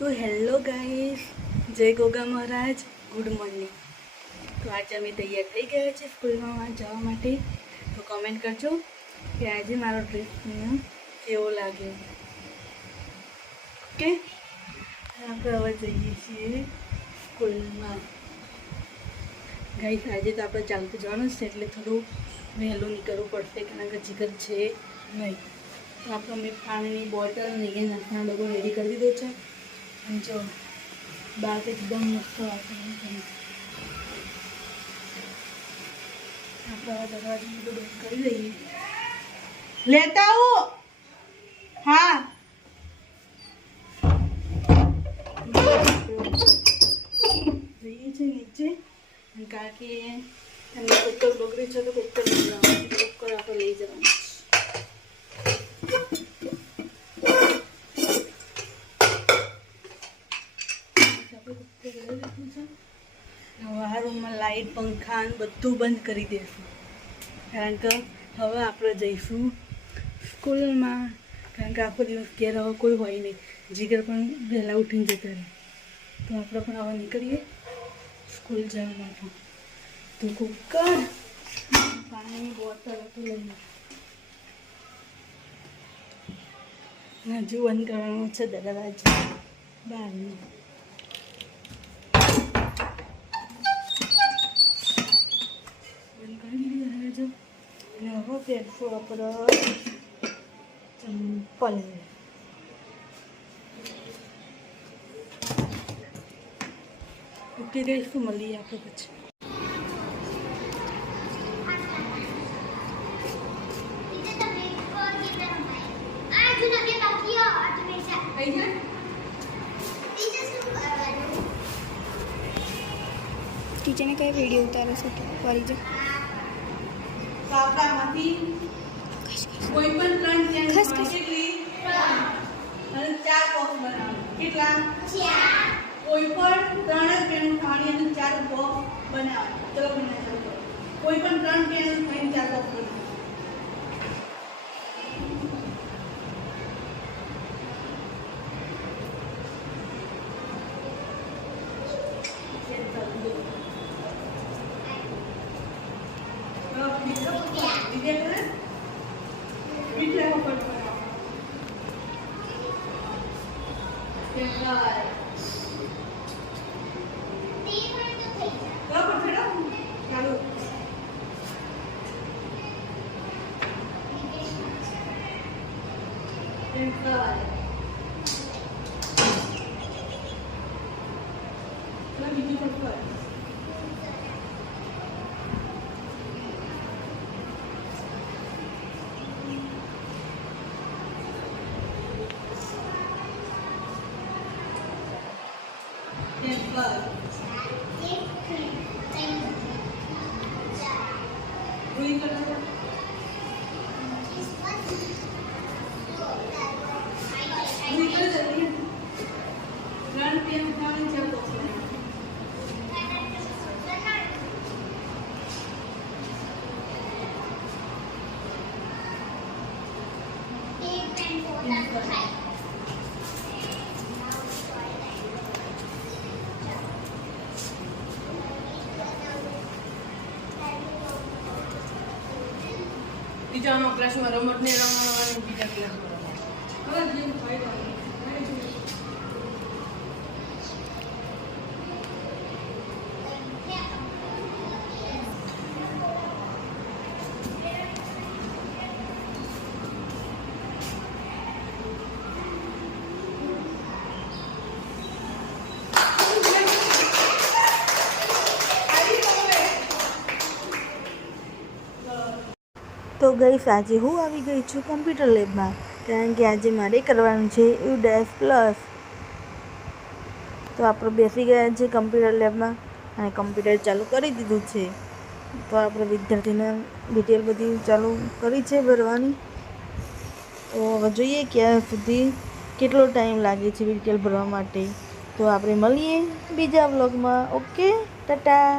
તો hello guys, જય ગોગા મહારાજ, good morning. તો આજે અમે તૈયાર થઈ ગયા છે સ્કૂલમાં જવા માટે। તો કમેન્ટ કરજો કે આજે મારો ડ્રેસ કેવો લાગ્યો। ઓકે, આપણે હવે જઈએ છીએ સ્કૂલમાં। ગાઈસ આજે તો આપણે ચાલતું જવાનું છે એટલે થોડું વહેલું નીકળવું પડશે, કારણ કે જીગર છે નહીં। તો આપણે મેં પાણીની બોટલ અને નાસ્તાનો ડબ્બો રેડી કરી દીધો છે। અને જો બાર એકદમ મસ્ત વાતાવરણ છે। આપણે દરવાજો બધું બંધ કરી દઈએ। લેતા આવો। હા, જઈએ છીએ નીચે, કારણ કે એમને કુકર બગડ્યું છે તો કુકર લઈ જવાનું, કુકર આપણે લઈ જવાનું। હવે આ રૂમમાં લાઇટ પંખા બધું બંધ કરી દઈશું, કારણ કે હવે આપણે જઈશું સ્કૂલમાં। કારણ કે આખો દિવસ ઘેર હવે કોઈ હોય નહીં, જીગર પણ વહેલા ઉઠીને જતા રહે, તો આપણે પણ હવે નીકળીએ સ્કૂલ જવા માટે। તો કુકર, પાણીની બોટલ તો લઈને હજુ બંધ કરવાનું છે દરવાજો બહારનું। અને હવે પહેરશું આપણે ચંપલ। ઓકે ગાઈસ, તો મળીએ આપણે પછી। टीचर ने कहा वीडियो उतारो सो वाली जो પાપડામાંથી કોઈ પણ ત્રણ ચેન્જ કેટલી અને ચાર બોક્સ બનાવો। કેટલા? ચાર। કોઈ પણ ત્રણ પેન ખાણી અને ચાર બોક્સ બનાવો। ચલો બનાવો। કોઈ પણ ત્રણ પેન ખાણી ચાર બોક્સ બનાવો। બીજાનો ક્લાસમાં રમત ને રમવાનું, બીજા ક્લાસમાં તો ગઈસ આજે હું આવી ગઈ છું કમ્પ્યુટર લેબમાં, કારણ કે આજે મારે કરવાનું છે U++। તો આપણે બેસી ગયા છે કમ્પ્યુટર લેબમાં અને કમ્પ્યુટર ચાલુ કરી દીધું છે। તો આપણે વિદ્યાર્થીને ડિટેલ બધી ચાલુ કરી છે ભરવાની। તો હવે જોઈએ ક્યાં સુધી કેટલો ટાઈમ લાગે છે ડિટેલ ભરવા માટે। તો આપણે મળીએ બીજા વ્લોગમાં। ઓકે, ટાટા।